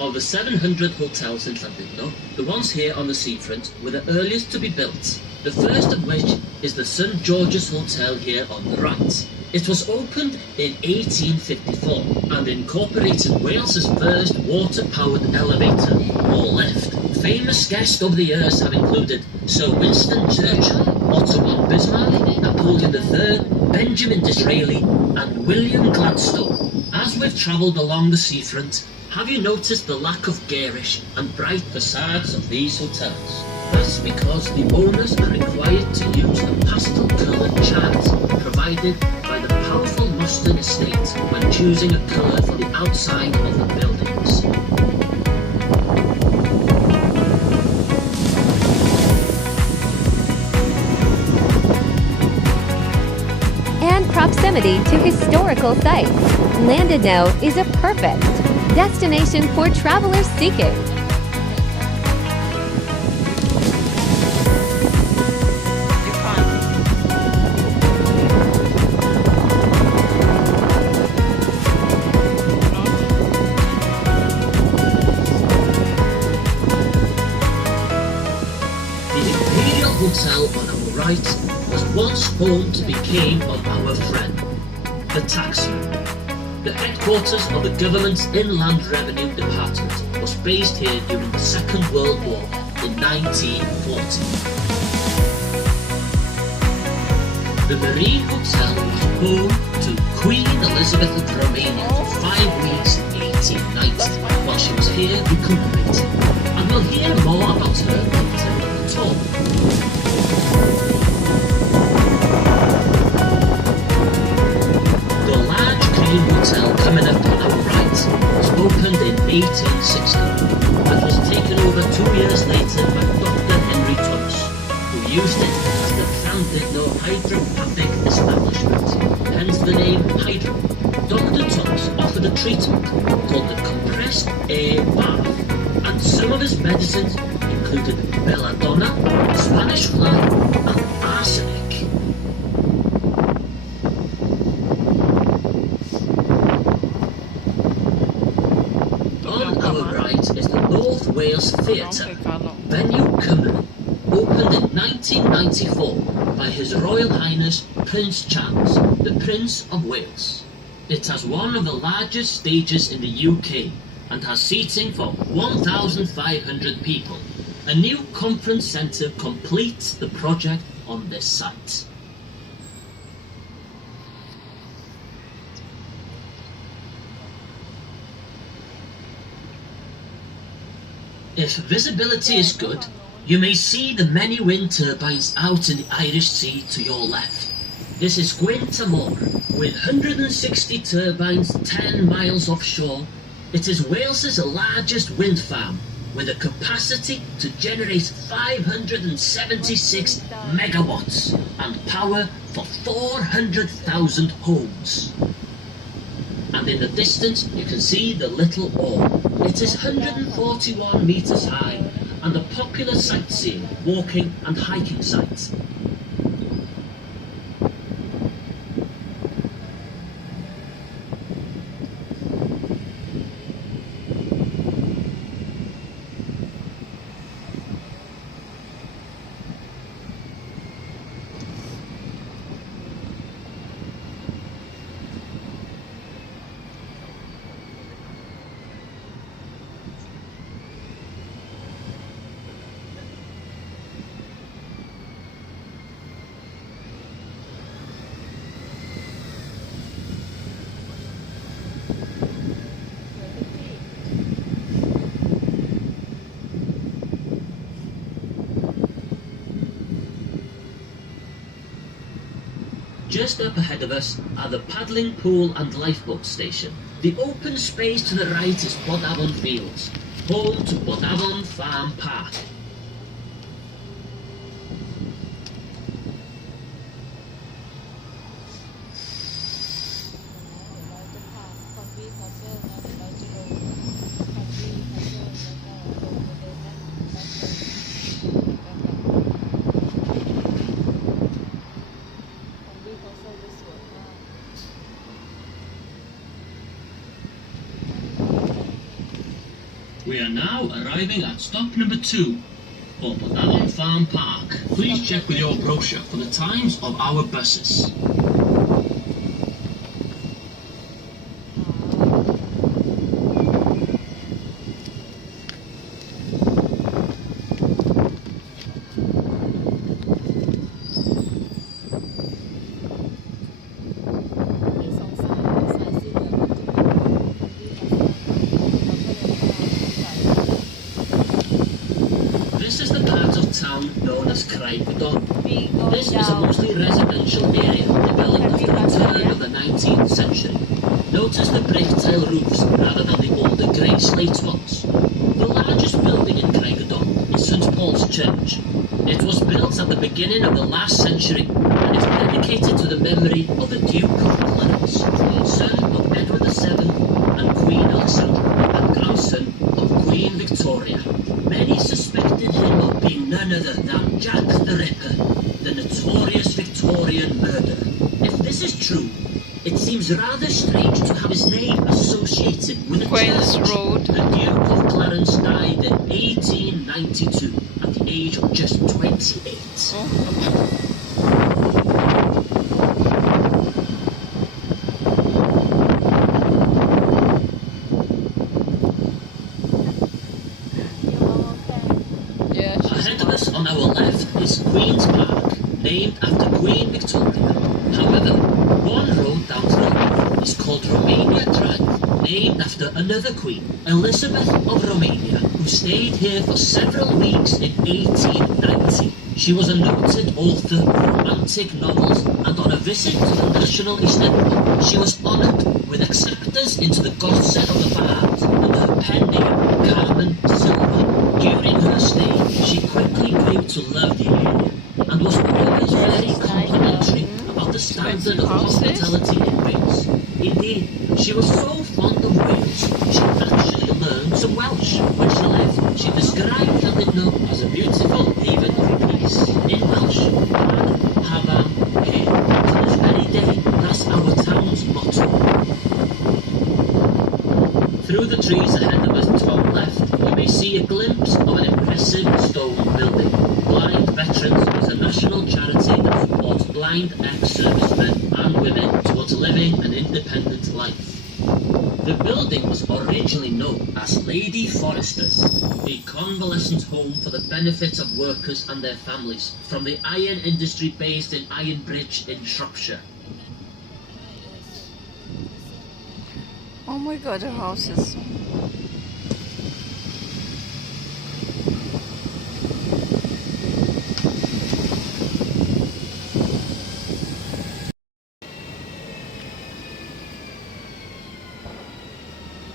Of the 700 hotels in Llandudno, the ones here on the seafront were the earliest to be built, the first of which is the St George's Hotel here on the right. It was opened in 1854 and incorporated Wales's first water-powered elevator, or lift. Famous guests over the years have included Sir Winston Churchill, Otto von Bismarck, Napoleon III, Benjamin Disraeli and William Gladstone. As we've travelled along the seafront, have you noticed the lack of garish and bright facades of these hotels? That's because the owners are required to use the pastel-coloured charms provided by the powerful Mustard estate when choosing a colour for the outside of the buildings. And proximity to historical sites, Llandudno is a perfect destination for travelers seeking hotel on our right was once home to the king of our friend, the taxman. The headquarters of the government's Inland Revenue Department was based here during the Second World War in 1940. The Marine Hotel was home to Queen Elizabeth of Romania for 5 weeks in 1890 while she was here recuperating, and we'll hear more about her later in the tour. The large Green Hotel coming up on our right was opened in 1860 and was taken over 2 years later by Dr. Henry Thomas, who used it as the Llandudno hydropathic establishment, hence the name Hydro. Dr. Thomas offered a treatment called the compressed air bath, and some of his medicines included belladonna, Spanish fly and arsenic. On our right is the North Wales Theatre, Venue Cymru, opened in 1994 by His Royal Highness Prince Charles, the Prince of Wales. It has one of the largest stages in the UK and has seating for 1,500 people. A new conference centre completes the project on this site. If visibility is good, you may see the many wind turbines out in the Irish Sea to your left. This is Gwyn Tymor, with 160 turbines 10 miles offshore. It is Wales's largest wind farm, with a capacity to generate 576 megawatts and power for 400,000 homes. And in the distance you can see the Little Orme. It is 141 metres high and a popular sightseeing, walking and hiking site. Just up ahead of us are the paddling pool and lifeboat station. The open space to the right is Bodafon Fields, home to Bodafon Farm Park. We are now arriving at stop number 2, Portland Farm Park. Please check with your brochure for the times of our buses. This is the part of town known as Great Orme. This is a mostly residential area developed after the turn of the 19th century. Notice the brick tile roofs rather than the older grey slate ones. The largest building in Great Orme is St Paul's Church. It was built at the beginning of the last century and is dedicated to the memory of the Duke of Clarence, son of Edward VII and Queen Alexandra, and grandson of Queen Victoria. Many suspected him of being none other than Jack the Ripper, the notorious Victorian murderer. If this is true, it seems rather strange to have his name associated with a Queen's church. Road. The Duke of Clarence died in 1892 at the age of just 28. Ahead of us on our left is Queen's Park, named after Queen Victoria. However, one road down to the left is called Romania Drive, named after another queen, Elizabeth of Romania, who stayed here for several weeks in 1890. She was a noted author of romantic novels, and on a visit to the National Estate, she was honoured with acceptance into the Godset of the Bards under her pen name Carmen Silva. During her stay, she quickly grew to love the area and was always very complimentary about the standard of hospitality in Wales. Indeed, she was so fond of Wales, she actually learned some Welsh. When she left, she described Llandudno as a beautiful haven of peace. In Welsh, Havan He. To this very day, that's our town's motto. Through the trees ahead of us to our left, we may see a glimpse of an impressive stone building. Blind Veterans is a national charity that supports blind ex-servicemen and women towards living an independent life. The building was originally known as Lady Foresters, a convalescent home for the benefit of workers and their families from the iron industry based in Ironbridge in Shropshire. Oh my god, the houses.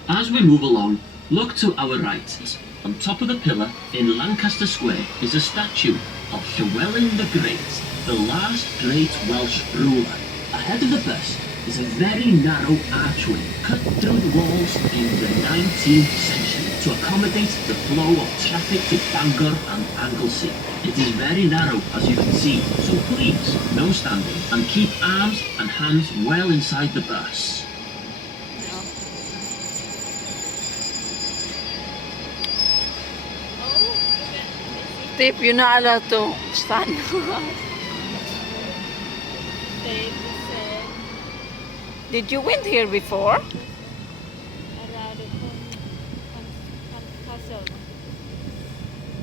As we move along, look to our right. On top of the pillar in Lancaster Square is a statue of Llywelyn the Great, the last great Welsh ruler. Ahead of the bus is a very narrow archway cut through the walls in the 19th century to accommodate the flow of traffic to Bangor and Anglesey. It is very narrow, as you can see, so please, no standing, and keep arms and hands well inside the bus. Tip, you're not allowed to stand. Did you went here before?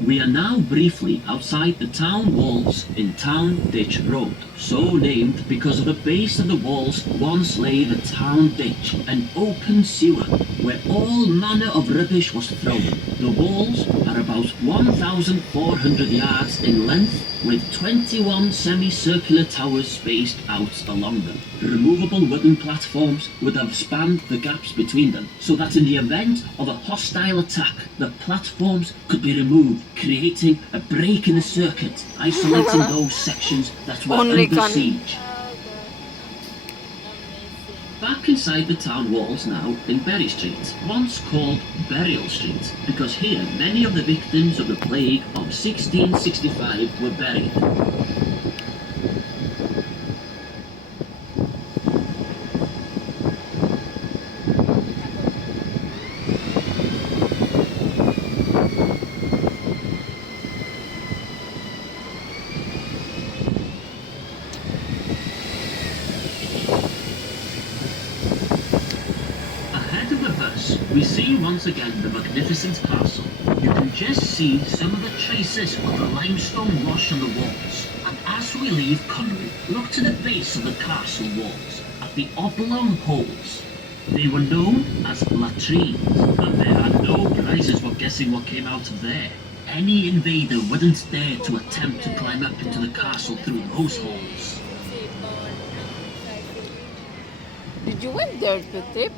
We are now briefly outside the town walls in Town Ditch Road, so named because of the base of the walls once lay the town ditch, an open sewer where all manner of rubbish was thrown. The walls are about 1,400 yards in length with 21 semicircular towers spaced out along them. Removable wooden platforms would have spanned the gaps between them, so that in the event of a hostile attack, the platforms could be removed, creating a break in the circuit, isolating those sections that were under siege. Back inside the town walls now in Berry Street, once called Burial Street, because here many of the victims of the plague of 1665 were buried. of the bus, we see once again the magnificent castle. You can just see some of the traces of the limestone wash on the walls. And as we leave Conwy, look to the base of the castle walls at the oblong holes. They were known as latrines, and there are no prizes for guessing what came out of there. Any invader wouldn't dare to attempt to climb up into the castle through those holes. Did you went there to tip?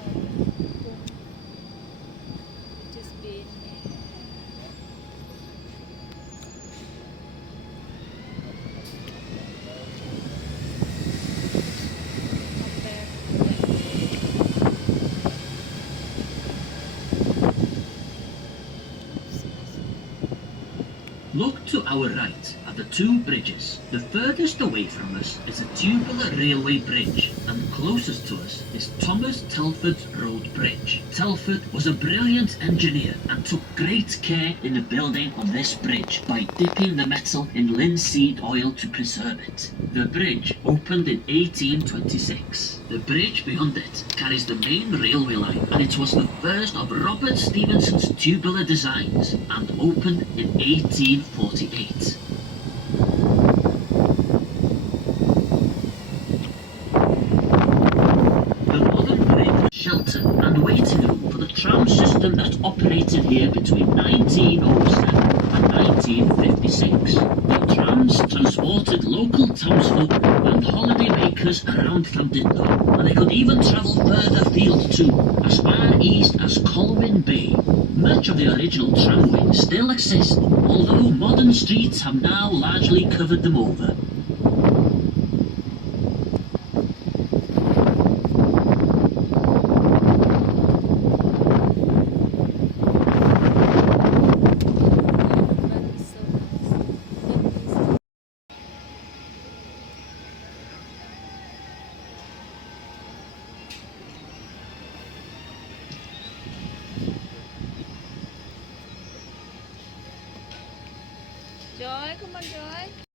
Look to our right at the two bridges. The furthest away from us is a tubular railway bridge, and closest to us is Thomas Telford's Road Bridge. Telford was a brilliant engineer and took great care in the building of this bridge by dipping the metal in linseed oil to preserve it. The bridge opened in 1826. The bridge beyond it carries the main railway line, and it was the first of Robert Stephenson's tubular designs and opened in 1848. The modern bridge, shelter and waiting room for the tram system that operated here between 1907 and 1956. The trams transported local townsfolk and holiday makers around Llandudno, and they could even travel further afield too, as far east as Colwyn Bay. Much of the original tramway still exists, although modern streets have now largely covered them over. Joy, come on, Joy.